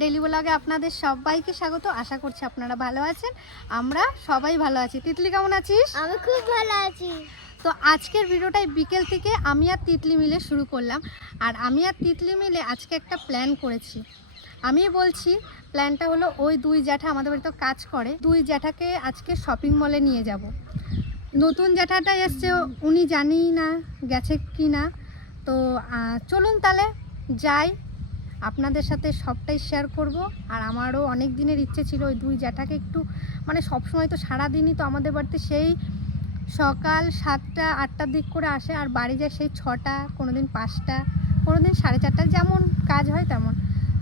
Daily ব্লগে আপনাদের সবাইকে স্বাগত। আশা করছি আপনারা ভালো আছেন, আমরা সবাই ভালো আছি। তিতলি কেমন আছিস? আমি খুব ভালো আছি। তো আজকের ভিডিওটাই বিকেল থেকে আমি আর তিতলি মিলে শুরু করলাম। আর আমি আর তিতলি মিলে আজকে একটা প্ল্যান করেছি। আমি বলছি প্ল্যানটা হলো ওই দুই জ্যাঠা আমাদের বাড়িতে কাজ করে, দুই জ্যাঠাকে আজকে শপিং মলে নিয়ে যাব। নতুন জ্যাঠাটা এসছে, উনি জানি না গেছে কি না। তো চলুন তাহলে যাই, আপনাদের সাথে সবটাই শেয়ার করব। আর আমারও অনেক দিনের ইচ্ছে ছিল ওই দুই জ্যাঠাকে একটু, মানে সবসময় তো সারাদিনই তো আমাদের বাড়িতে সেই সকাল 7টা 8টার দিক করে আসে আর বাড়ি যায় সেই 6টা, কোনো দিন 5টা, কোনো দিন 4:30, যেমন কাজ হয় তেমন।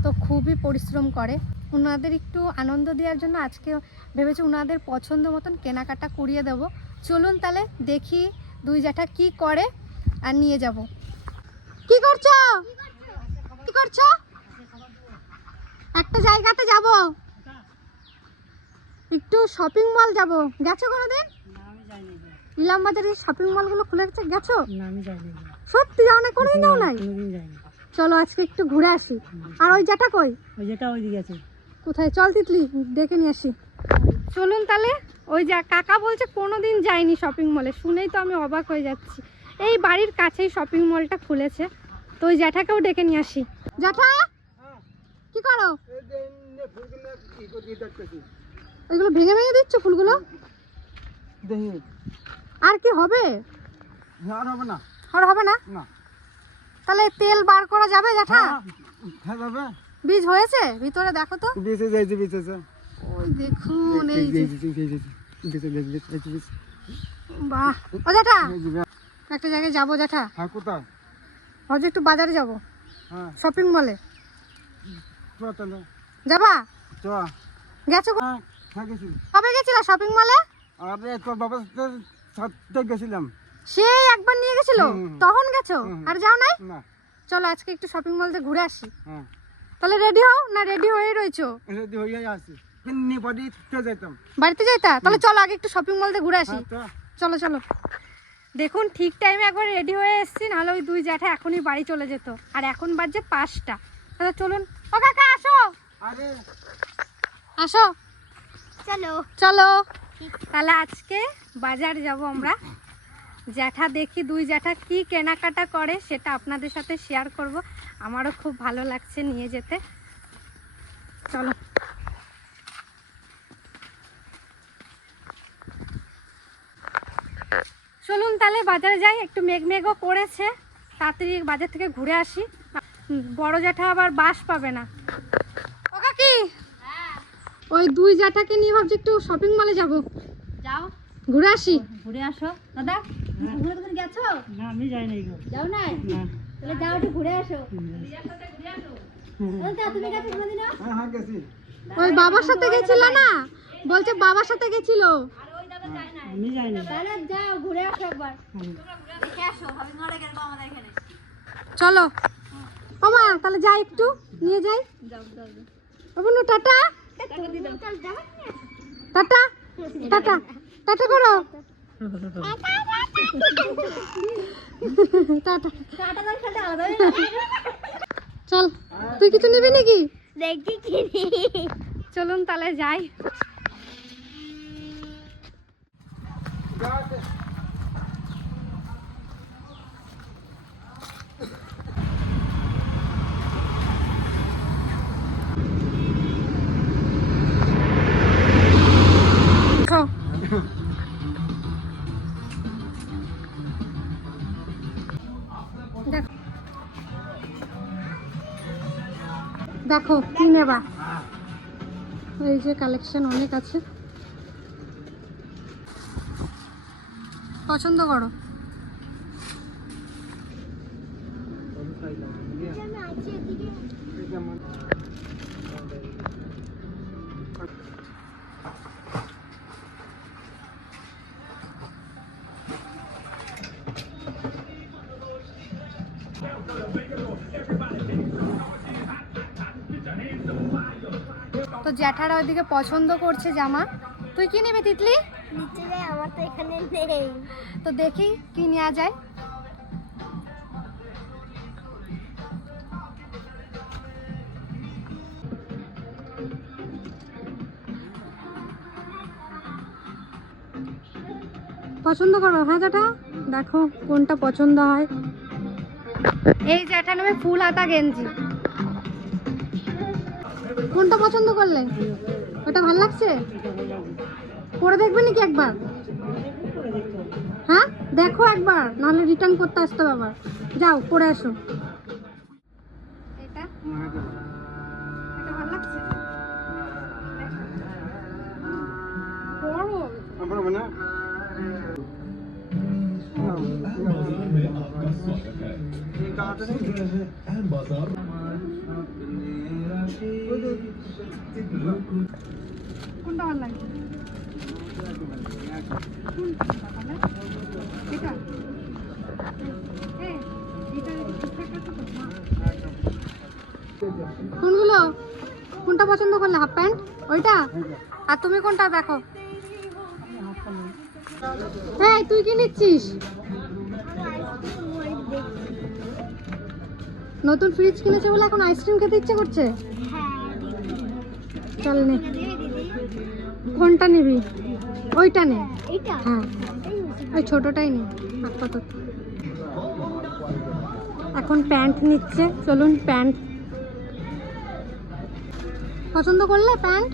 তো খুবই পরিশ্রম করে। ওনাদের একটু আনন্দ দেওয়ার জন্য আজকে ভেবেছি ওনাদের পছন্দ মতন কেনাকাটা করিয়ে দেব। চলুন তাহলে দেখি দুই জ্যাঠা কি করে আর নিয়ে যাব। কি করছো? কি করছো? একটা জায়গাতে যাব, একটু শপিং মল যাব। গেছো কোনোদিন? ইলাম বাজারে শপিং মলগুলো খুলে গেছো? সত্যি যাও না? কোনোদিন যাও নাই? চলো আজকে একটু ঘুরে আসি। আর ওই জ্যাঠা কই? ওই যেটা ওইদিকে আছে। কোথায়? চল তিতলি দেখে নিয়ে আসি। চলুন তাহলে। ওই যা কাকা বলছে কোনোদিন যায়নি শপিং মলে, শুনেই তো আমি অবাক হয়ে যাচ্ছি। এই বাড়ির কাছেই শপিং মলটা খুলেছে, তো ওই জ্যাঠাকেও ডেকে নিয়ে আসি। জ্যাঠা কি করো? এগুলো ভেঙে ভেঙে দিচ্ছ ফুলগুলো? আর কি হবে? আর হবে না। আর হবে না? না। তাহলে তেল বার করা যাবে জ্যাঠা? হ্যাঁ যাবে। বীজ হয়েছে ভিতরে? দেখো তো। বেঁচে যাইছে, বেঁচেছে। ওই দেখুন এই যে। বাহ। ও জ্যাঠা একটা জায়গায় যাবো জ্যাঠা। হ্যাঁ কোথায়? ভাবছি একটু বাজারে যাবো, হ্যাঁ শপিং মলে। চ তাহলে। যাবা? চ। গেছো? হ্যাঁ হ্যাঁ গেছি। কবে গেছিলা শপিং মলে? আরে তোর বাবার সাথে গেছিলাম। সেই একবার নিয়ে গেছিল, তখন গেছো? আর যাও নাই? না। চলো আজকে একটু শপিং মলতে ঘুরে আসি। হ্যাঁ তাহলে রেডি হও না? রেডি হয়ে রয়েছো? রেডি হয়ে আসি, কিন্তু বাড়িতে যাইতাম। বাড়িতে যাইতা? তাহলে চলো আগে একটু শপিং মলতে ঘুরে আসি। হ্যাঁ চলো চলো। দেখুন ঠিক টাইমে একবার রেডি হয়ে এসেছি, নাহলে ওই দুই জ্যাঠা এখনই বাড়ি চলে যেত। আর এখন বাজছে 5টা। তাহলে চলুন। ও কাকা আসো। আরে আসো চলো চলো। তাহলে আজকে বাজার যাব আমরা। জ্যাঠা দেখি দুই জ্যাঠা কি কেনাকাটা করে সেটা আপনাদের সাথে শেয়ার করব। আমারও খুব ভালো লাগছে নিয়ে যেতে। চলো। চলুন তাহলে বাজারে যাই। একটু মেঘও করেছে, তাড়াতাড়ি বাজার থেকে ঘুরে আসি। বড় জ্যাঠা আবার বাস পাবে না। ও কাকি, ওই দুই জ্যাঠাকে নিয়ে ভাবছি একটু শপিং মলে যাব। যাও ঘুরে আসি। ঘুরে আসো। দাদা ঘুরে তুমি গেছো? না আমি যাই নাই গো। যাও নাই? না। তাহলে যাও একটু ঘুরে আসো। বলতে তুমি গেছো কোনোদিন? হ্যাঁ হ্যাঁ গেছি। ওই বাবার সাথে গেছিল না? বলছে বাবার সাথে গেছিল। আমি যাই নাই। তাহলে যাও ঘুরে আসো একবার। দেখে আসো শপিং মলে গেলে তো আমাদের এখানে। চলো ওমা, তাহলে যাই, একটু নিয়ে যাই। যাও যাও বলুন টাটা। টাকা দিলাম। টাটা টাটা টাটা করো। টাটা। টাটা দাও সাথে আলাদা। চল, তুই কিছু নিবি নাকি? দেখি কি। চলুন তাহলে যাই। দেখো কি নেবা। এই যে কালেকশন অনেক আছে, পছন্দ করো। তো জ্যাঠারা ওইদিকে পছন্দ করছে জামা। তুই কি নেবে তিতলি? আমার তো এখানে নেই। তো দেখি কি নেওয়া যায়। পছন্দ করো। হ্যাঁ জ্যাঠা, দেখো কোনটা পছন্দ হয়। এই জ্যাঠা নামে ফুল হাতা গেঞ্জি, কোনটা পছন্দ করলে? ওটা ভালো লাগছে? পরে দেখবে নাকি একবার? হ্যাঁ দেখো একবার, নাহলে রিটার্ন করতে আসতে হবে আবার। যাও পরে আসো। এটা এটা ভালো লাগছে? বড় আমরা মানে কোনটা ভালো লাগছে? এটা এটা ঠিকঠাক আছে তো? কোনগুলো? কোনটা পছন্দ করলে? হাফ প্যান্ট ওইটা? আর তুমি কোনটা দেখো? এই তুই কি নিচ্ছিস? নতুন ফ্রিজ কিনেছে বলে এখন আইসক্রিম খেতে ইচ্ছে করছে? চল নে। কোনটা নিবি? ওইটা নে। হ্যাঁ ওই ছোটটাই নে আপাতত। এখন প্যান্ট নিচ্ছে, চলুন প্যান্ট পছন্দ করলে প্যান্ট?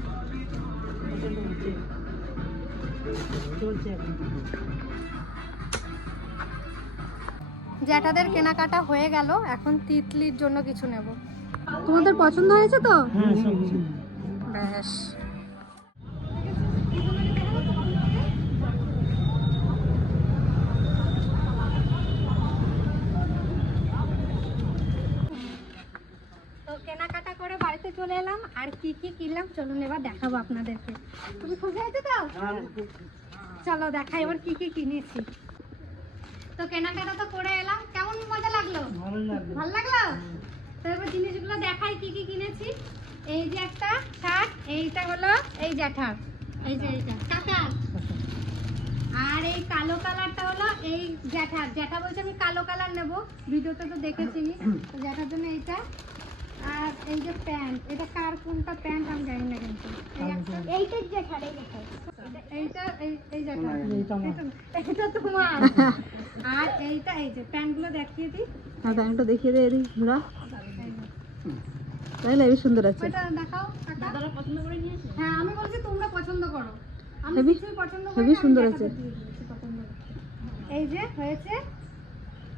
জ্যাঠাদের কেনাকাটা হয়ে গেল, এখন তিতলির জন্য কিছু নেব। তোমাদের পছন্দ হয়েছে তো? হ্যাঁ সব কিছু। বেশ। তো কেনাকাটা করে বাড়িতে চলে এলাম, আর কি কি কিনলাম চলুন এবার দেখাবো আপনাদেরকে। তুমি খুশি হয়েছো তো? চলো দেখাই এবার কি কি কিনেছি। তো কেনাকাটা তো করে এলাম, কেমন মজা লাগলো? ভালো লাগবে। ভালো লাগলো? তো এবার জিনিসগুলো দেখাই কি কি কিনেছি। এই যে একটা শার্ট, এইটা হলো এই জ্যাঠার, এই যে এইটা কাকার। আর এই কালো কালারটা হলো এই জ্যাঠার। জ্যাঠা বলছে আমি কালো কালার নেব, ভিডিওতে তো দেখেছিনি, তো জ্যাঠার জন্য এইটা। আর এই যে প্যান্ট, এটা কার কোনটা প্যান্ট আমি জানি না, কিন্তু এইটা জ্যাঠার, এইটা এই জ্যাঠার, এটা তোমার। আর এইটা এই যে প্যান্টগুলো দেখিয়ে দিই। হ্যাঁ প্যান্টটা দেখিয়ে দে, এদিক ঘোরা। তাইলে হেবি সুন্দর আছে। ওইটা দেখাও কাকা। হ্যাঁ আমি বলছি তোমরা পছন্দ করো, আমি হেবি- কিছুই পছন্দ করি হেবি না, আমি সুন্দর জ্যাঠাদের আছে। দিয়ে দিয়েছি পছন্দ করে। এই যে হয়েছে,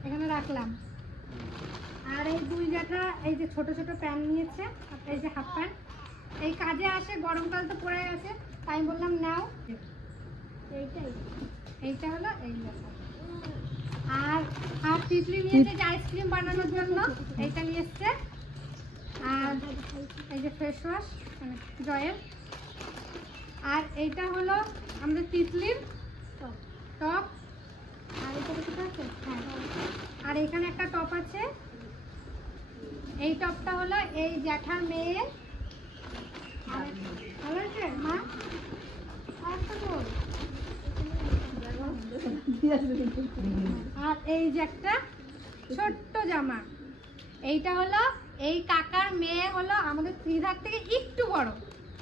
এখানে রাখলাম। আর এই দুই জ্যাঠা এই যে ছোট ছোট প্যান্ট নিয়েছে, আর এই যে হাফ প্যান্ট, এই কাজে আসে, গরমকাল তো পড়ে গেছে তাই বললাম নাও। এইটা হলো এই জ্যাঠা। আর তিতলি নিয়েছে যে আইসক্রিম বানানোর জন্য, এইটা নিয়ে এসছে। আর এই যে ফেস ওয়াশ মানে জয়ের। আর এইটা হলো আমাদের তিতলির টপ। আর এটা কোথায় আছে? হ্যাঁ, আর এখানে একটা টপ আছে। এই টপটা হলো এই জ্যাঠার মেয়ে। আর ভালো আছে মা? আর একটা বল। আর এই যে একটা ছোট্ট জামা, এইটা হলো এই কাকার মেয়ে, হলো আমাদের ত্রিধার থেকে একটু বড়,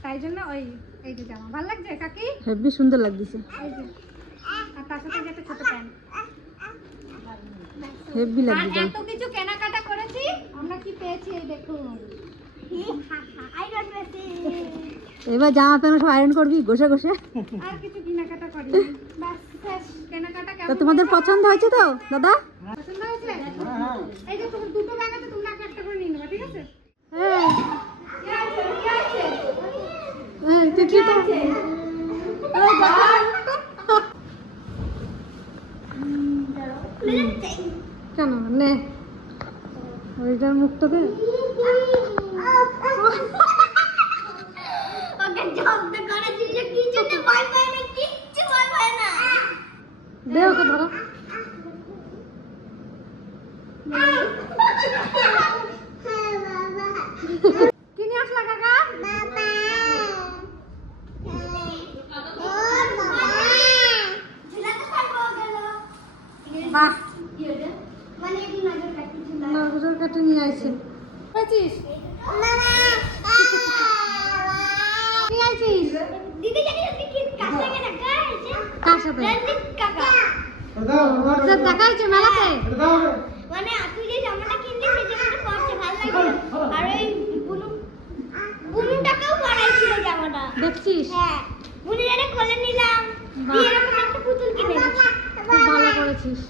তাই জন্য ওই এই যে জামা ভালো লাগছে কাকি, হেবি সুন্দর লাগতেছে। এই যে। আর তার সাথে একটা ছোট প্যান্ট। হেবি আর লাগতেছে। এত কিছু কেনাকাটা করেছি, আমরা কি পেয়েছি এই দেখুন। এবার জামা প্যান্ট সব আয়রন করবি ঘষে ঘষে। আর কিছু কেনাকাটা করি, বাস শেষ। কেনাকাটা তা কেমন তোমাদের হয়েছে? পছন্দ হয়েছে তো দাদা? পছন্দ হয়েছে? এই যে তোমার দুটো ব্যাগ আছে, তোমরা একটা করে নিয়ে নেবে, ঠিক আছে? হ্যাঁ কি আছে? কি আছে? হ্যাঁ তুই কি তো ওই বাবা। কেন নে ওইটার মুখটা দে। ওকে জব্দ করে দিলে কিছুতে ভয় পায় না, কিচ্ছু ভয় পায় না। দে ওকে ধরো। কি নিয়ে আসলা কাকা? ঝুলাতে পারবো গেল। বাহ, মানে একটু নজর রাখছি। নজর কাটে নিয়ে আসছে। পেয়েছিস? কি আইছিস? দিদি জানি কি কাছে গেছে কার সাথে? রঞ্জিত কাকা তোর দেখা হয়েছে মেলাতে? মানে তুই যে জামাটা কিনলি সেই জামাটা পরতে ভালো লাগে আর ওই বুনুটাকেও পরাইছিল জামাটা দেখছিস? হ্যাঁ বুনুর এটা কোলে নিলাম দিয়ে এরকম একটা পুতুল কিনে দিয়েছি খুব ভালো করেছিস।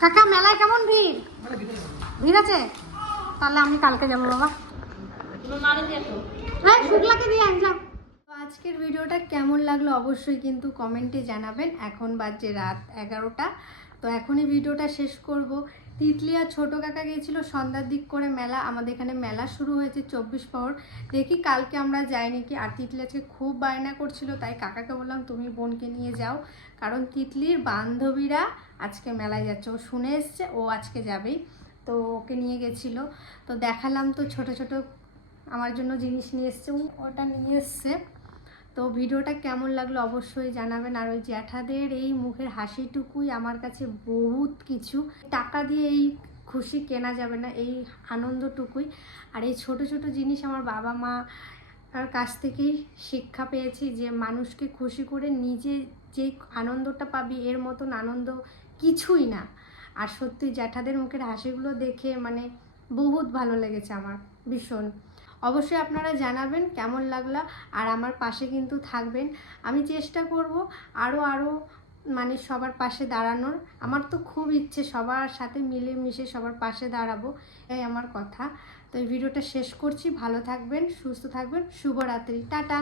কাকা মেলায় কেমন ভিড়? ভিড় আছে? তাহলে আমি কালকে যাবো বাবা। হ্যাঁ শুক্লাকে দিয়ে আনলাম। আজকের ভিডিওটা কেমন লাগলো অবশ্যই কিন্তু কমেন্টে জানাবেন। এখন বাজে রাত 11টা, তো এখনই ভিডিওটা শেষ করব। তিতলি আর ছোটো কাকা গিয়েছিল সন্ধ্যার দিক করে মেলা। আমাদের এখানে মেলা শুরু হয়েছে 24 প্রহর। দেখি কালকে আমরা যাই নাকি। আর তিতলি আজকে খুব বায়না করছিল, তাই কাকাকে বললাম তুমি বোনকে নিয়ে যাও, কারণ তিতলির বান্ধবীরা আজকে মেলায় যাচ্ছে। ও শুনে এসছে ও আজকে যাবেই, তো ওকে নিয়ে গেছিলো। তো দেখালাম, তো ছোট ছোট আমার জন্য জিনিস নিয়ে এসছে, ওটা নিয়ে এসছে। তো ভিডিওটা কেমন লাগলো অবশ্যই জানাবেন। আর ওই জ্যাঠাদের এই মুখের হাসিটুকুই আমার কাছে বহুত কিছু। টাকা দিয়ে এই খুশি কেনা যাবে না, এই আনন্দটুকুই। আর এই ছোট ছোট জিনিস আমার বাবা মা আর কাছ থেকেই শিক্ষা পেয়েছি, যে মানুষকে খুশি করে নিজে যেই আনন্দটা পাবি এর মতন আনন্দ কিছুই না। আর সত্যি জ্যাঠাদের মুখের হাসিগুলো দেখে মানে বহুত ভালো লেগেছে আমার, ভীষণ। অবশ্যই আপনারা জানাবেন কেমন লাগলো, আর আমার পাশে কিন্তু থাকবেন। আমি চেষ্টা করব আরও মানে সবার পাশে দাঁড়ানোর। আমার তো খুব ইচ্ছে সবার সাথে মিলেমিশে সবার পাশে দাঁড়াবো, এই আমার কথা। তো এই ভিডিওটা শেষ করছি। ভালো থাকবেন, সুস্থ থাকবেন, শুভরাত্রি, টাটা।